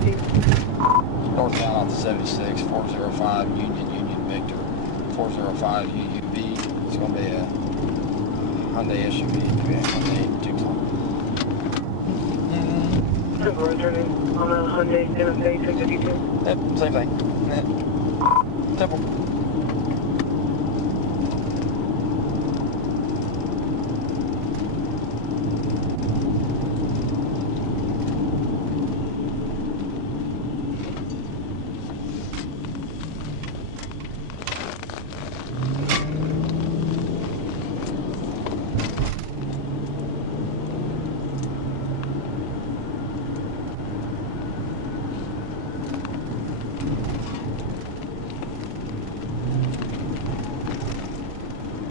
Northbound off the 76, 405 Union Victor, 405 UUV. It's going to be a Hyundai SUV, Hyundai Tucson. Returning on a Hyundai Santa Fe 252. Yep, same thing. Yep. Simple.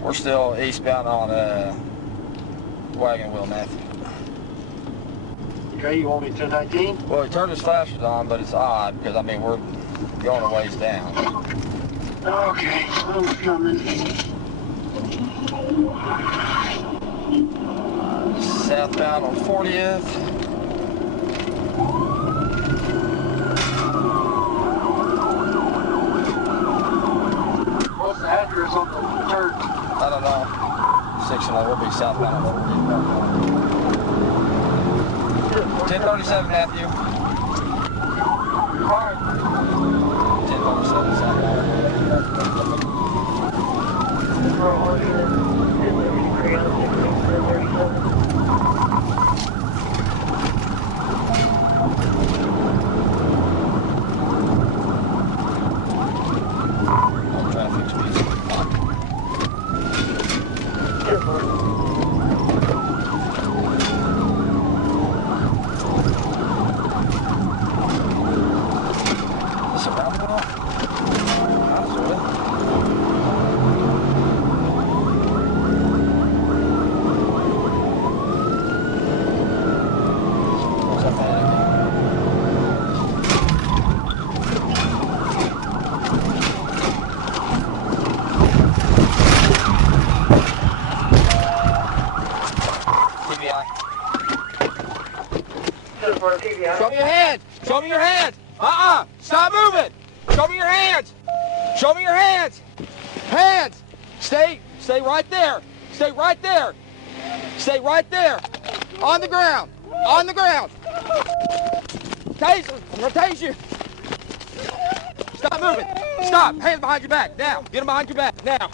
We're still eastbound on Wagon Wheel, Matthew. Okay, you want me to 19? Well, he turned his flashers on, but it's odd because I mean we're going a ways down. Okay, I'm coming. Southbound on 40th. What's the address on the church? I don't know. 6-0 will be southbound on 40th. 1037, Matthew. Alright. 1037 southbound. Traffic speed. Is it roundabout? Not sort of. What's up, man? Show me your hands! Show me your hands! Stop moving! Show me your hands! Show me your hands! Hands! Stay right there! Stay right there! Stay right there! On the ground! On the ground! Taser! I'm gonna tase you! Stop moving! Stop! Hands behind your back! Now! Get them behind your back! Now!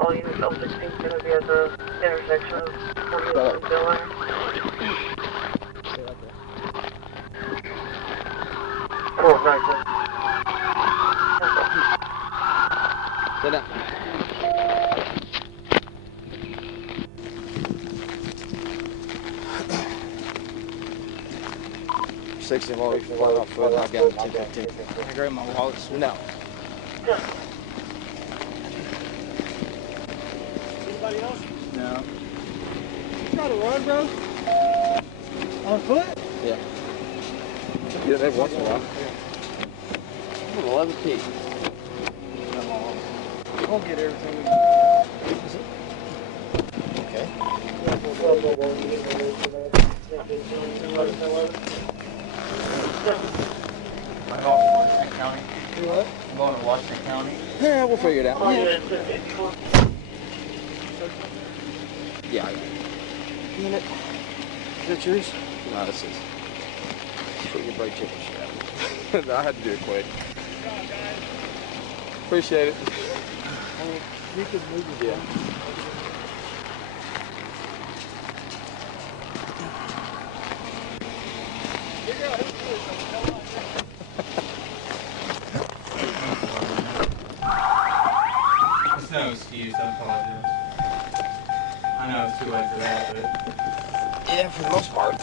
All units up 16 is going to be at the intersection of 40th and Bel-Air. Oh, right there. Sit down. $60 more flat off foot. I've got 1015. Can I grab my wallet? No. Anybody else? No. You try to run, bro? On foot? Yeah. Yeah, every once in a while. I'm 11 feet. We'll get everything we can. Okay. I'm going to Washington County. You what? I'm going to Washington County. Yeah, we'll figure it out. Yeah. I got it. Minute. Is that yours? No, this is. Put your brake chip and shit. I had to do it quick. Appreciate it. You could move it. Yeah. It's no excuse, I apologize. I know it's too late for that, but... Yeah, for the most part.